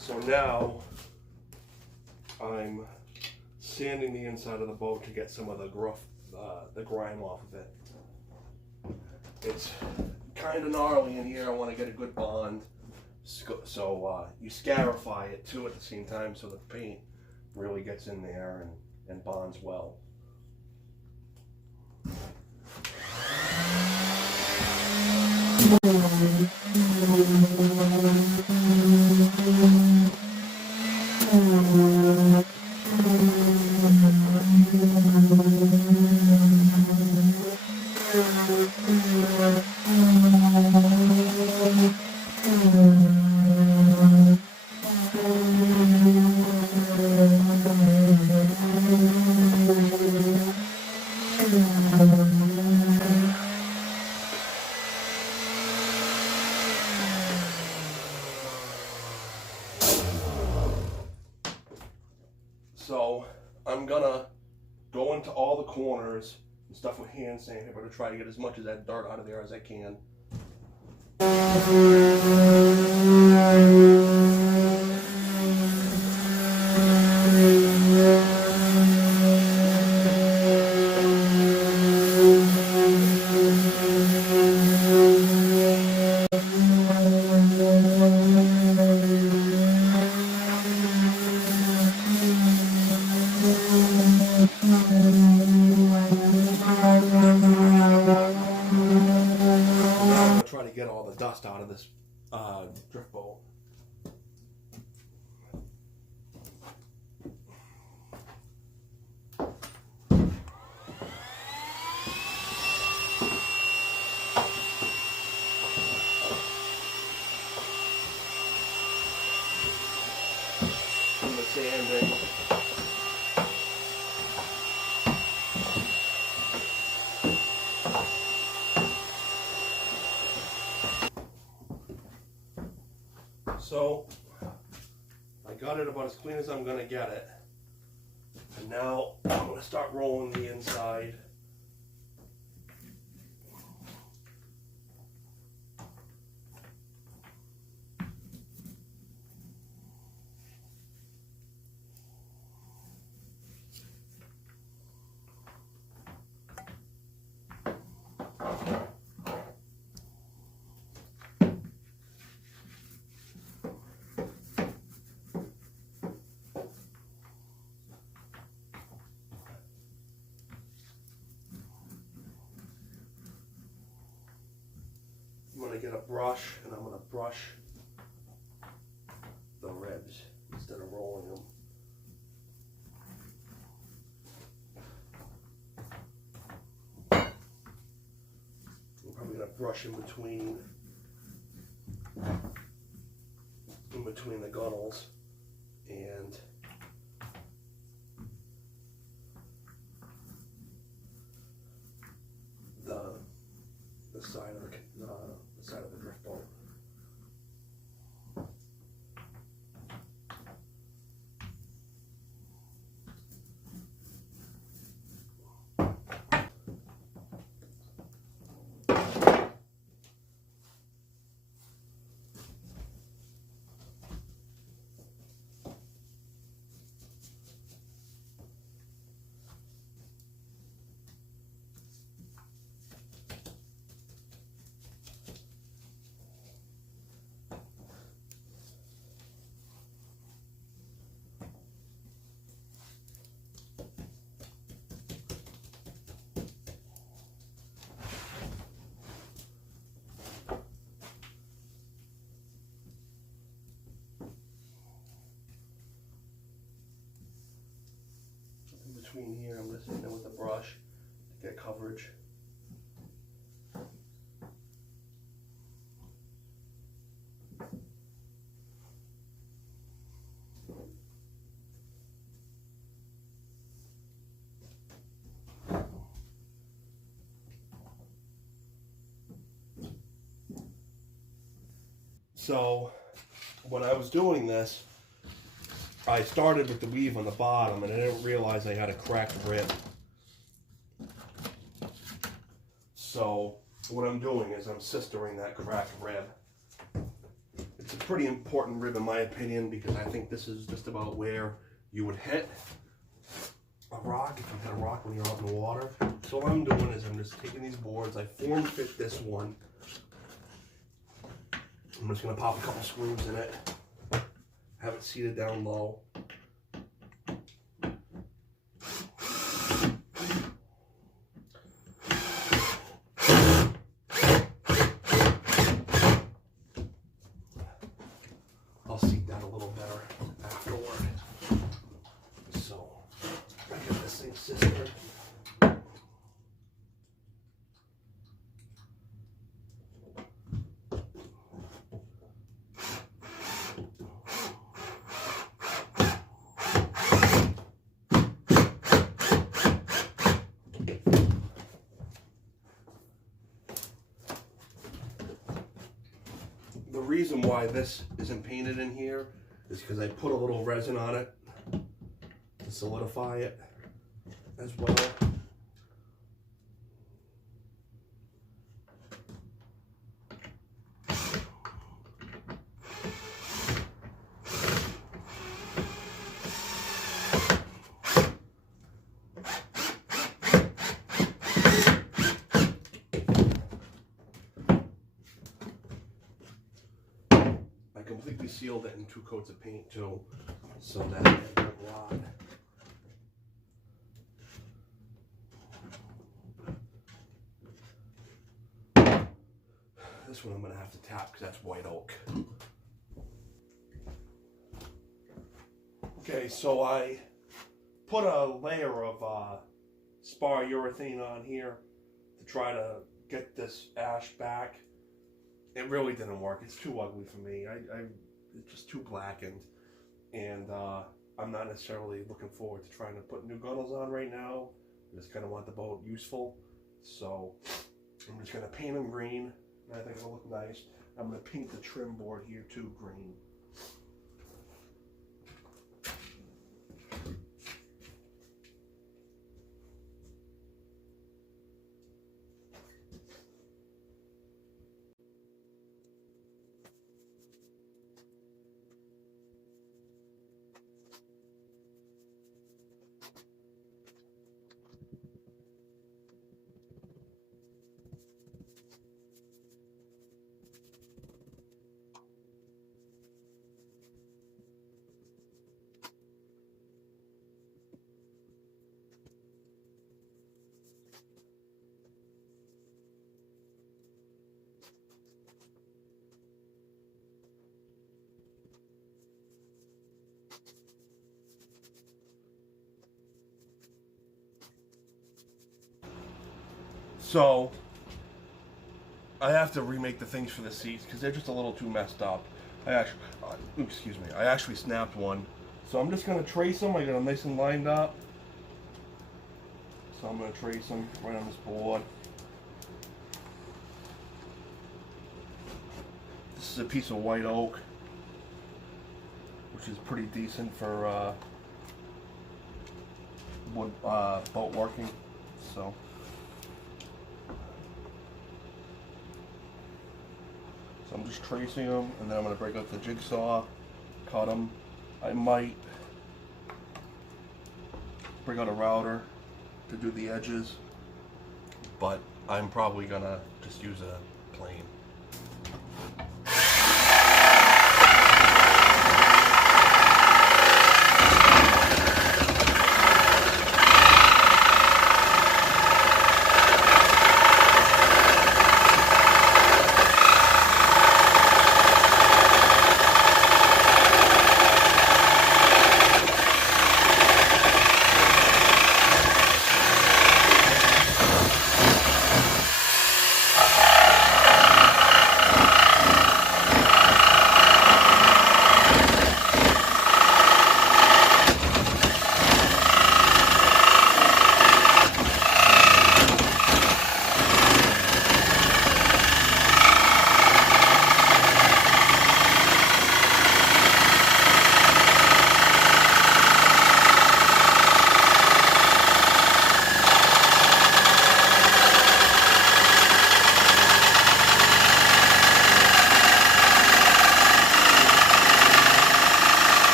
So now I'm sanding the inside of the boat to get some of the grime off of it. It's kind of gnarly in here. I want to get a good bond. So you scarify it too at the same time so the paint really gets in there and bonds well. So I'm gonna go into all the corners and stuff with hand sandpaper to try to get as much of that dirt out of there as I can. Try to get all the dust out of this drift boat. And the sanding. So I got it about as clean as I'm gonna get it. And now I'm gonna start rolling the inside. I'm going to get a brush and I'm going to brush the ribs instead of rolling them. I'm probably going to brush in between the gunnels and the side of the drift boat. Between here, I'm just hitting it with a brush to get coverage. So when I was doing this, I started with the weave on the bottom and I didn't realize I had a cracked rib. So what I'm doing is I'm sistering that cracked rib. It's a pretty important rib in my opinion, because I think this is just about where you would hit a rock if you hit a rock when you're out in the water. So what I'm doing is I'm just taking these boards, I form fit this one. I'm just going to pop a couple screws in it, have it seated down low. I'll seat that a little better afterward. So I get this thing centered. The reason why this isn't painted in here is because I put a little resin on it to solidify it as well. I completely sealed it in 2 coats of paint too, so that it won't rot. This one I'm going to have to tap because that's white oak. Okay, so I put a layer of spar urethane on here to try to get this ash back. It really didn't work. It's too ugly for me. It's just too blackened, and I'm not necessarily looking forward to trying to put new gunnels on right now. I just kind of want the boat useful, so I'm just going to paint them green. I think it'll look nice. I'm going to paint the trim board here too green. So I have to remake the things for the seats because they're just a little too messed up. I actually snapped one. So I'm just going to trace them. I got them nice and lined up. So I'm going to trace them right on this board. This is a piece of white oak, which is pretty decent for wood boat working. So I'm just tracing them, and then I'm going to break out the jigsaw, cut them. I might bring out a router to do the edges, but I'm probably going to just use a plane.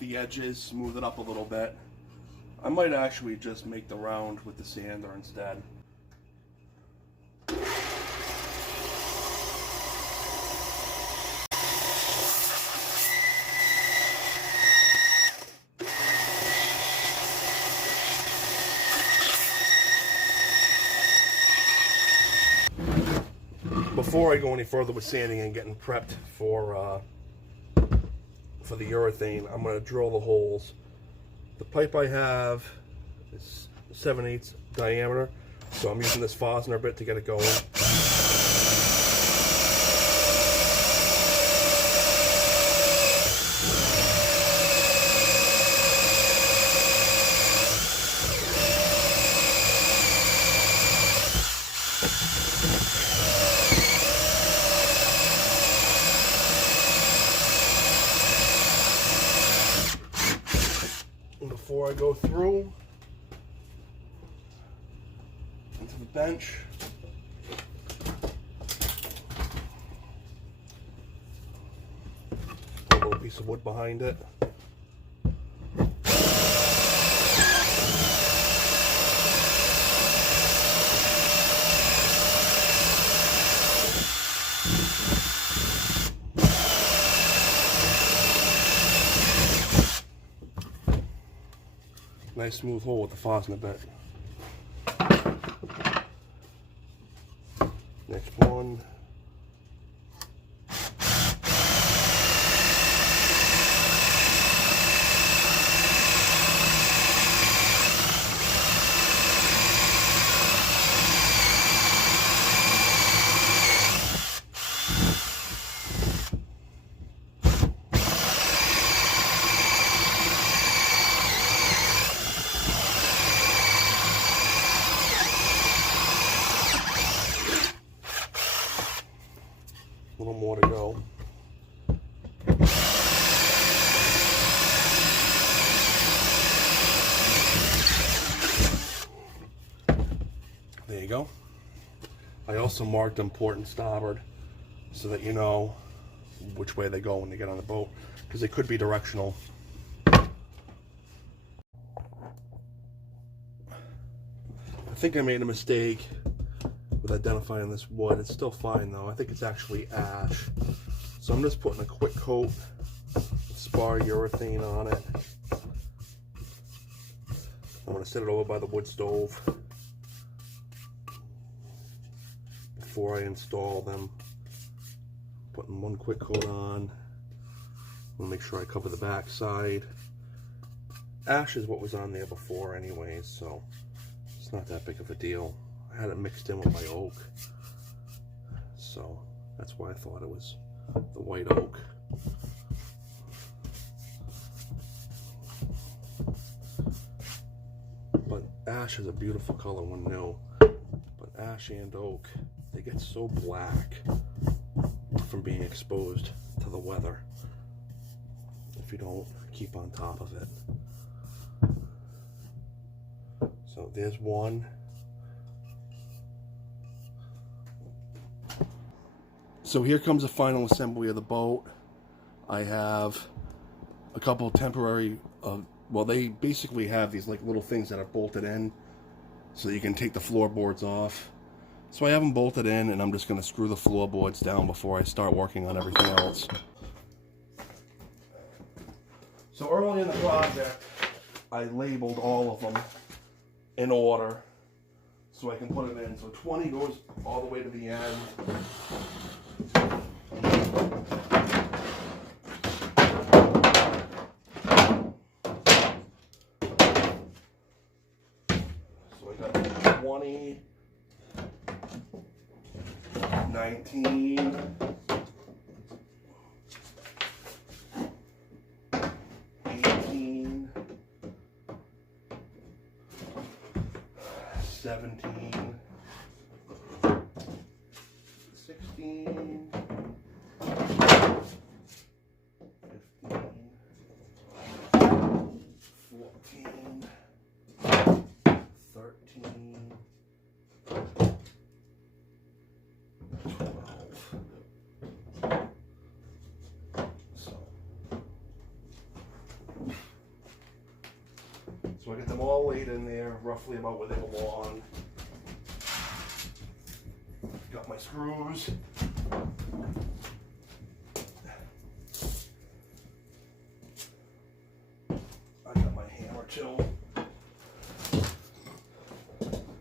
the edges, smooth it up a little bit. I might actually just make the round with the sander instead. Before I go any further with sanding and getting prepped for the urethane, I'm going to drill the holes. The pipe I have is 7/8 diameter, so I'm using this Fosner bit to get it going. Before I go through into the bench, put a little piece of wood behind it. Nice smooth hole with the Fosner bit. Next one. A little more to go. There you go. I also marked them port and starboard so that you know which way they go when they get on the boat, because they could be directional. I think I made a mistake with identifying this wood. It's still fine though. I think it's actually ash. So I'm just putting a quick coat of spar urethane on it. I'm going to set it over by the wood stove before I install them. Putting one quick coat on. I'm going to make sure I cover the back side. Ash is what was on there before anyways, so it's not that big of a deal. I had it mixed in with my oak, so that's why I thought it was the white oak. But ash is a beautiful color when new, but ash and oak, they get so black from being exposed to the weather if you don't keep on top of it. So there's one. So here comes the final assembly of the boat. I have a couple of temporary, well, they basically have these like little things that are bolted in so you can take the floorboards off. So I have them bolted in, and I'm just going to screw the floorboards down before I start working on everything else. So early in the project, I labeled all of them in order so I can put it in. So 20 goes all the way to the end. So I got 20, 19, 18, 17, 16, 15, 14, 13, 12. So roughly about where they belong. Got my screws. I got my hammer too.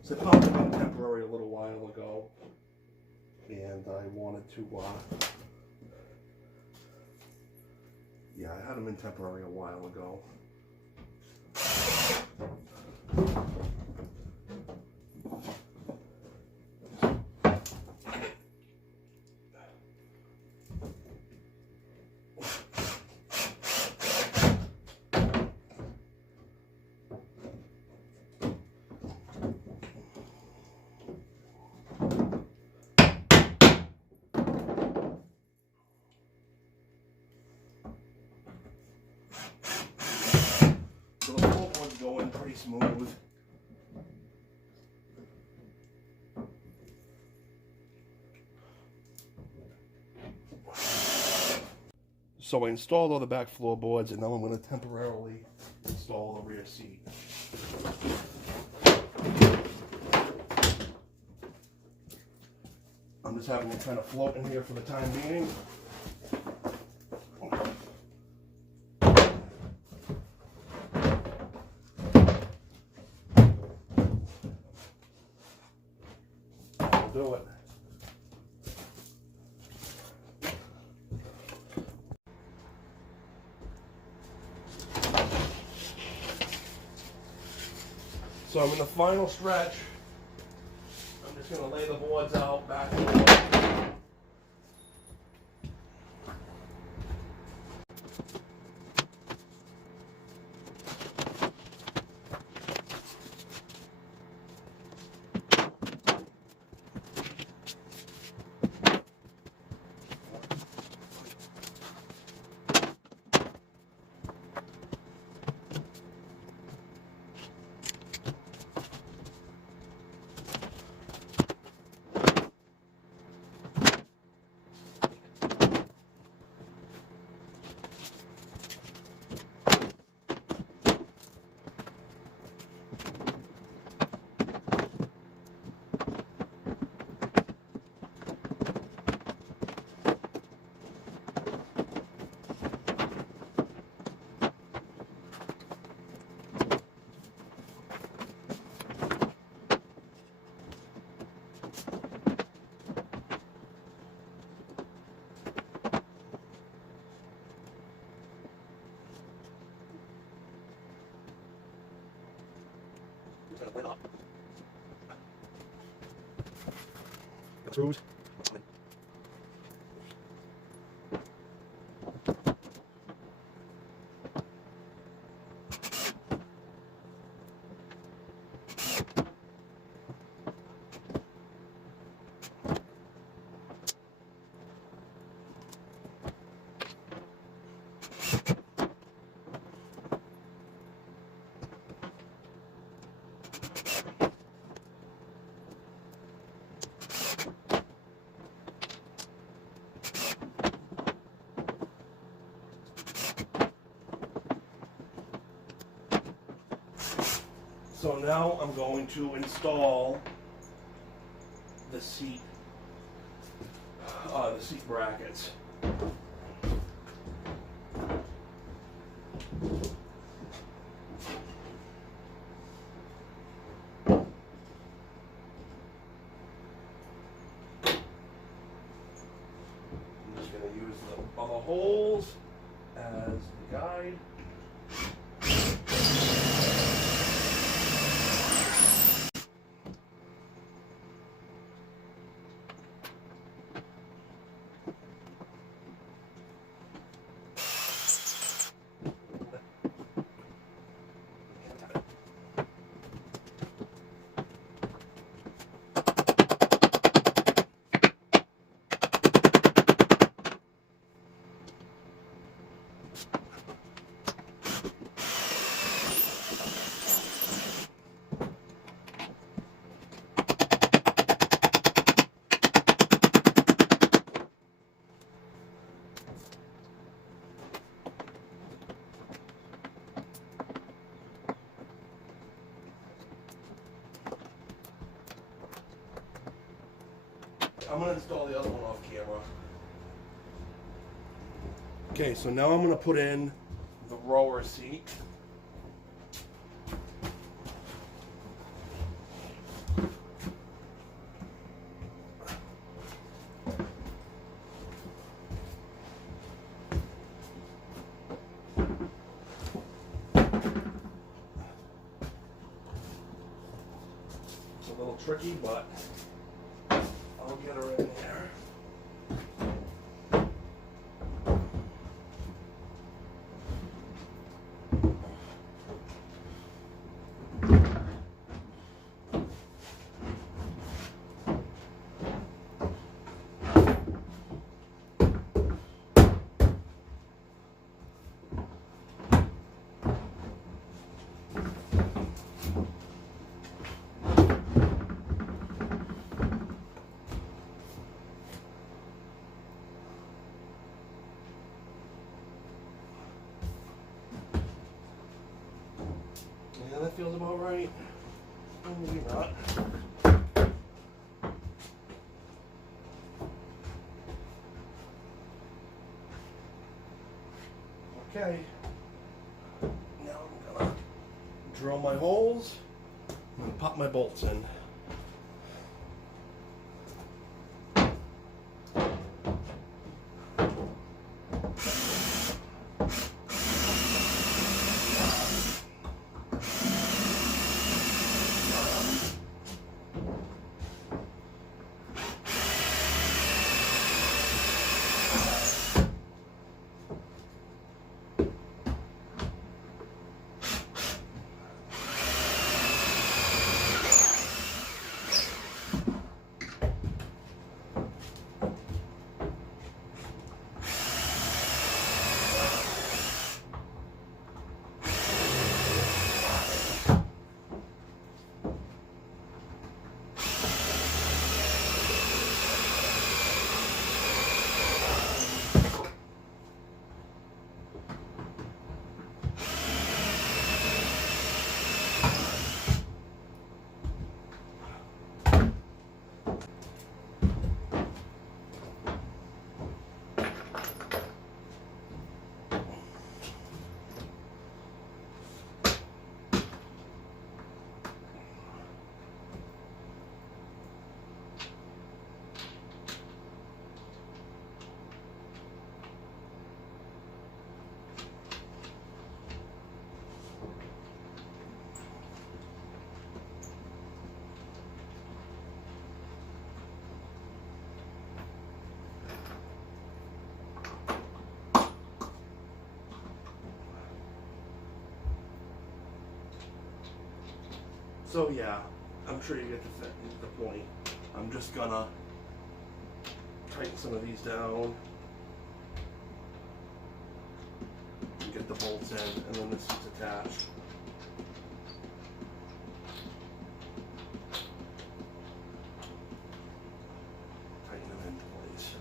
So I popped them in temporary a little while ago, and I wanted to, yeah, I had them in temporary a while ago. So the floorboard's going pretty smooth. So I installed all the back floorboards, and now I'm going to temporarily install the rear seat. I'm just having it kind of float in here for the time being. I'll do it. So I'm in the final stretch. I'm just going to lay the boards out back and forth. Screws. So now I'm going to install the seat brackets. I'm just going to use the other holes as the guide. I'm gonna install the other one off camera. Okay, so now I'm gonna put in the rower seat. It's a little tricky, but I'll get her in there. Yeah, that feels about right. Maybe not. Okay. Now I'm gonna drill my holes and pop my bolts in. So yeah, I'm sure you get the point. I'm just gonna tighten some of these down and get the bolts in, and then this is attached. Tighten them into place.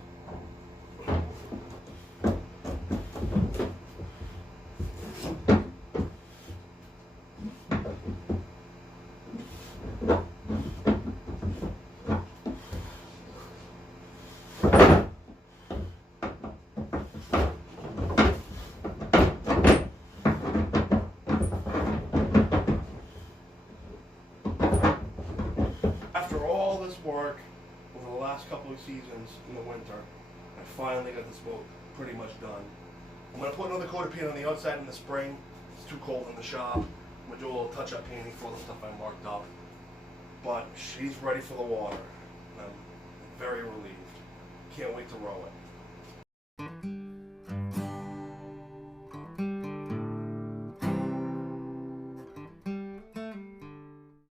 After all this work over the last couple of seasons in the winter, I finally got this boat pretty much done. I'm going to put another coat of paint on the outside in the spring. It's too cold in the shop. I'm going to do a little touch-up painting for the stuff I marked up. But she's ready for the water. And I'm very relieved. Can't wait to row it.